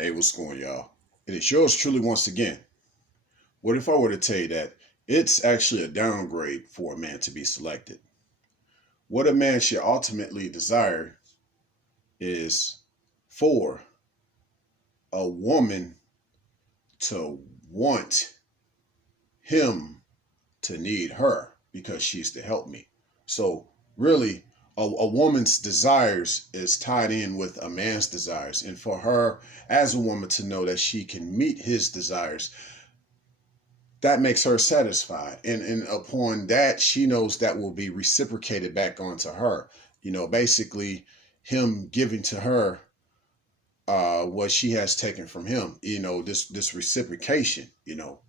Hey, what's going, y'all? It is yours truly once again. What if I were to tell you that it's actually a downgrade for a man to be selected? What a man should ultimately desire is for a woman to want him to need her because she's to help me. So, really, a woman's desires is tied in with a man's desires. And for her, as a woman, to know that she can meet his desires, that makes her satisfied. And upon that, she knows that will be reciprocated back onto her. Basically, him giving to her what she has taken from him. This reciprocation.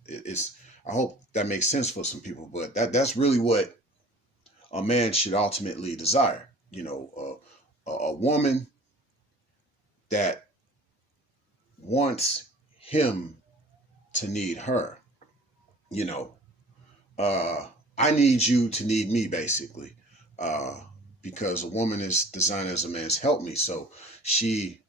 It's. I hope that makes sense for some people, but that's really what a man should ultimately desire. A woman that wants him to need her. You know, I need you to need me, basically, because a woman is designed as a man's help me. So she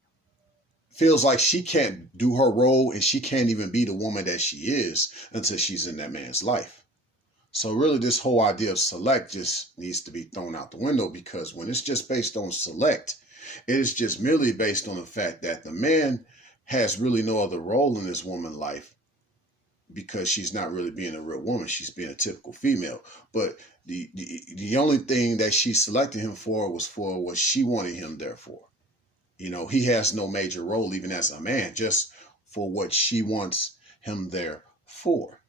feels like she can't do her role and she can't even be the woman that she is until she's in that man's life. So really this whole idea of select just needs to be thrown out the window, because when it's just based on select, it is just merely based on the fact that the man has really no other role in this woman's life, because she's not really being a real woman. She's being a typical female. But the only thing that she selected him for was for what she wanted him there for. He has no major role even as a man, just for what she wants him there for.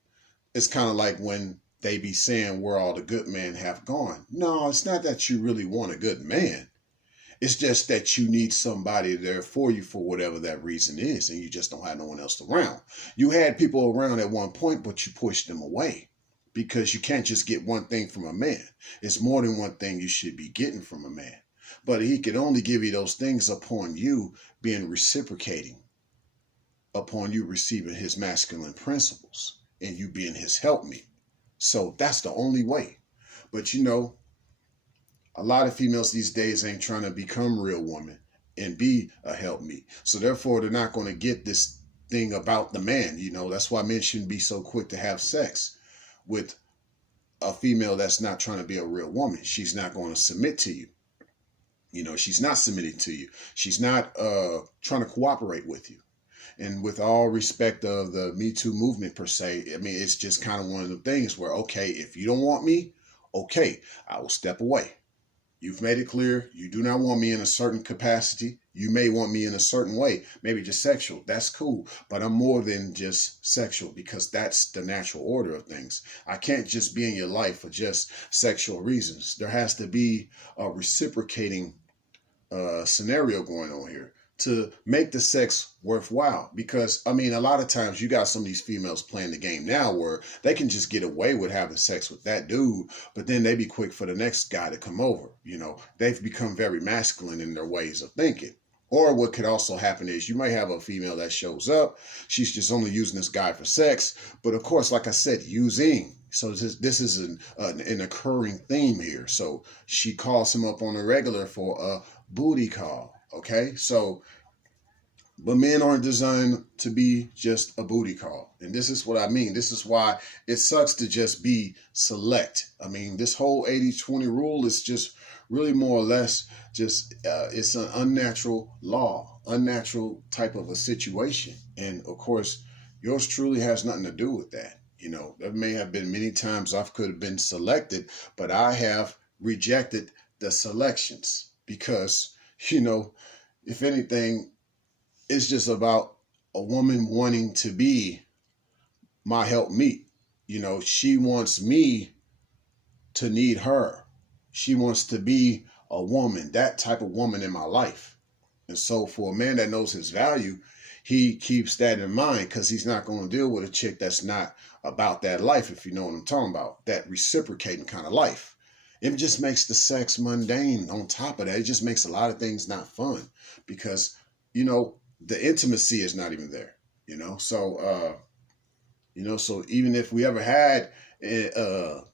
It's kind of like when they be saying where all the good men have gone. No, it's not that you really want a good man. It's just that you need somebody there for you for whatever that reason is, and you just don't have no one else around. You had people around at one point, but you pushed them away, because you can't just get one thing from a man. It's more than one thing you should be getting from a man. But he could only give you those things upon you being reciprocating, upon you receiving his masculine principles and you being his helpmeet. So that's the only way. But a lot of females these days ain't trying to become real women and be a helpmeet. So therefore, they're not going to get this thing about the man. That's why men shouldn't be so quick to have sex with a female that's not trying to be a real woman. She's not going to submit to you. She's not submitting to you. She's not trying to cooperate with you. And with all respect of the Me Too movement per se, I mean, it's just kind of one of the things where, okay, if you don't want me, okay, I will step away. You've made it clear you do not want me in a certain capacity. You may want me in a certain way, maybe just sexual. That's cool. But I'm more than just sexual, because that's the natural order of things. I can't just be in your life for just sexual reasons. There has to be a reciprocating scenario going on here to make the sex worthwhile. Because, I mean, a lot of times you got some of these females playing the game now where they can just get away with having sex with that dude, but then they be quick for the next guy to come over. They've become very masculine in their ways of thinking. Or what could also happen is you might have a female that shows up. She's just only using this guy for sex. But of course, like I said, using. So this is an occurring theme here. So she calls him up on a regular for a booty call. Okay, so, but men aren't designed to be just a booty call. And this is what I mean. This is why it sucks to just be select. I mean, this whole 80-20 rule is just really more or less just, it's an unnatural law, unnatural type of a situation. And of course, yours truly has nothing to do with that. There may have been many times I could have been selected, but I have rejected the selections because, if anything, it's just about a woman wanting to be my helpmeet. She wants me to need her. She wants to be a woman, that type of woman in my life. And so for a man that knows his value, he keeps that in mind, because he's not going to deal with a chick that's not about that life, if you know what I'm talking about, that reciprocating kind of life. It just makes the sex mundane. On top of that, it just makes a lot of things not fun, because, the intimacy is not even there, So, so even if we ever had an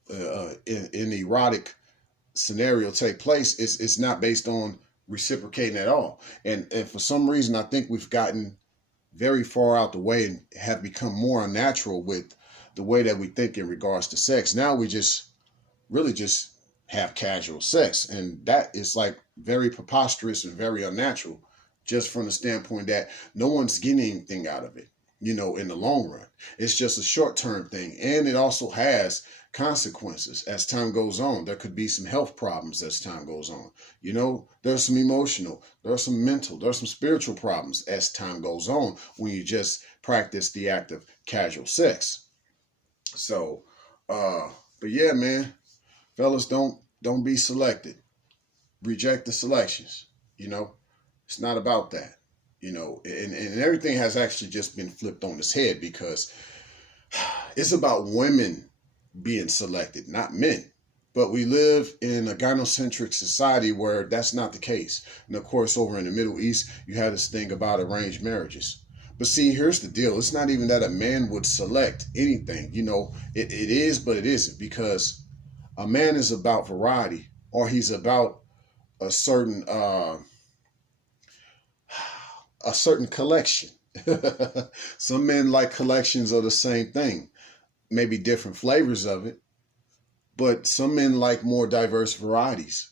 erotic scenario take place, it's not based on reciprocating at all. And for some reason, I think we've gotten very far out the way and have become more unnatural with the way that we think in regards to sex. Now we just really just have casual sex. And that is like very preposterous and very unnatural, just from the standpoint that no one's getting anything out of it, in the long run. It's just a short term thing. And it also has consequences as time goes on. There could be some health problems as time goes on. There's some emotional, there's some mental, there's some spiritual problems as time goes on when you just practice the act of casual sex. So, but yeah, man, fellas, don't be selected. Reject the selections. It's not about that. And everything has actually just been flipped on its head, because it's about women being selected, not men. But we live in a gynocentric society where that's not the case. And of course, over in the Middle East, you have this thing about arranged marriages. But see, here's the deal. It's not even that a man would select anything. It is, but it isn't, because a man is about variety, or he's about a certain collection. Some men like collections of the same thing, maybe different flavors of it, but some men like more diverse varieties.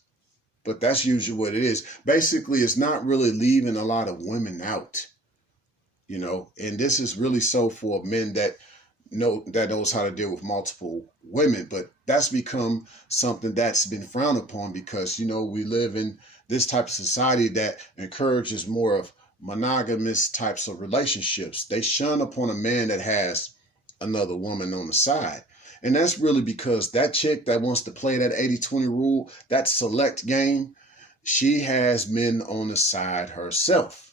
But that's usually what it is. Basically, it's not really leaving a lot of women out, and this is really so for men that knows how to deal with multiple women. But that's become something that's been frowned upon, because we live in this type of society that encourages more of monogamous types of relationships. They shun upon a man that has another woman on the side. And that's really because that chick that wants to play that 80-20 rule, that select game, she has men on the side herself.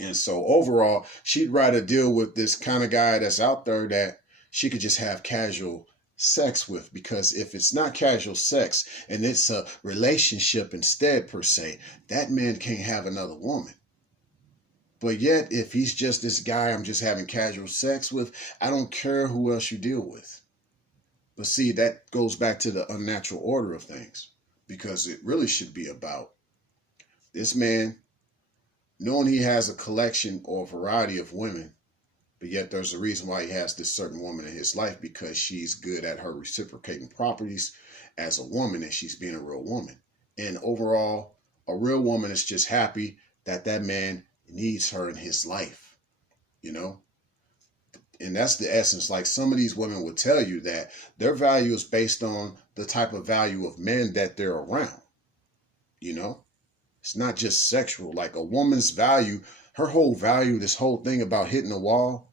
And so overall, she'd rather deal with this kind of guy that's out there that she could just have casual sex with. Because if it's not casual sex and it's a relationship instead, per se, that man can't have another woman. But yet, if he's just this guy I'm just having casual sex with, I don't care who else you deal with. But see, that goes back to the unnatural order of things, because it really should be about this man knowing he has a collection or variety of women, but yet there's a reason why he has this certain woman in his life, because she's good at her reciprocating properties as a woman, and she's being a real woman. And overall, a real woman is just happy that that man needs her in his life, And that's the essence. Like, some of these women will tell you that their value is based on the type of value of men that they're around, It's not just sexual. Like, a woman's value, her whole value, this whole thing about hitting a wall,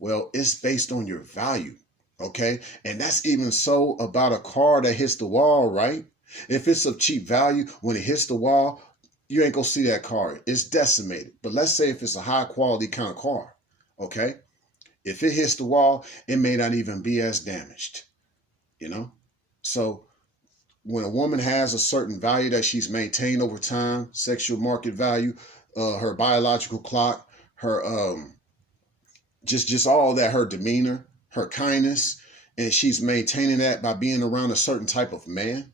well, it's based on your value, okay? And that's even so about a car that hits the wall, right? If it's of cheap value, when it hits the wall, you ain't gonna see that car. It's decimated. But let's say if it's a high quality kind of car, okay? If it hits the wall, it may not even be as damaged, So when a woman has a certain value that she's maintained over time, sexual market value, her biological clock, her just all that, her demeanor, her kindness, and she's maintaining that by being around a certain type of man,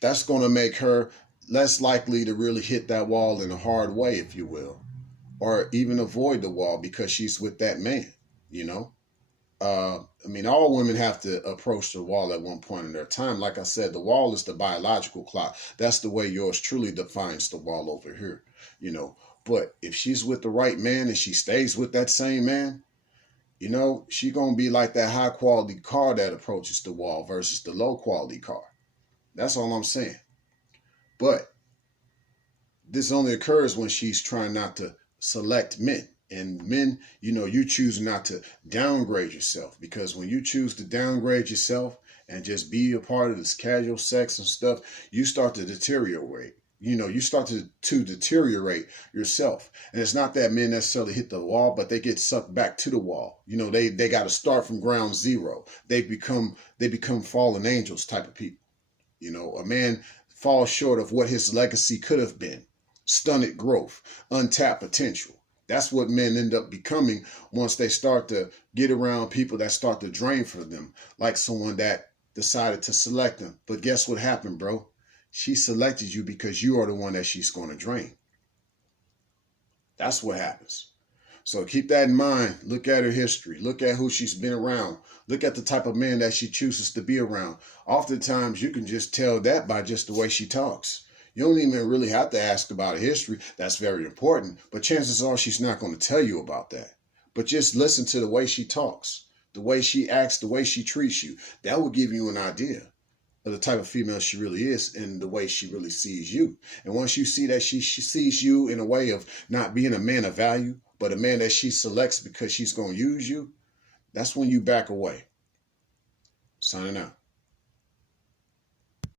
that's going to make her less likely to really hit that wall in a hard way, if you will, or even avoid the wall because she's with that man, all women have to approach the wall at one point in their time. Like I said, the wall is the biological clock. That's the way yours truly defines the wall over here, But if she's with the right man and she stays with that same man, she going to be like that high quality car that approaches the wall versus the low quality car. That's all I'm saying. But this only occurs when she's trying not to select men. And men, you choose not to downgrade yourself, because when you choose to downgrade yourself and just be a part of this casual sex and stuff, you start to deteriorate. You start to deteriorate yourself. And it's not that men necessarily hit the wall, but they get sucked back to the wall. They got to start from ground zero. They become fallen angels type of people. A man falls short of what his legacy could have been. Stunted growth, untapped potential. That's what men end up becoming once they start to get around people that start to drain from them, like someone that decided to select them. But guess what happened, bro? She selected you because you are the one that she's going to drain. That's what happens. So keep that in mind. Look at her history. Look at who she's been around. Look at the type of man that she chooses to be around. Oftentimes, you can just tell that by just the way she talks. You don't even really have to ask about her history. That's very important. But chances are she's not going to tell you about that. But just listen to the way she talks, the way she acts, the way she treats you. That will give you an idea of the type of female she really is and the way she really sees you. And once you see that she sees you in a way of not being a man of value, but a man that she selects because she's going to use you, that's when you back away. Signing out.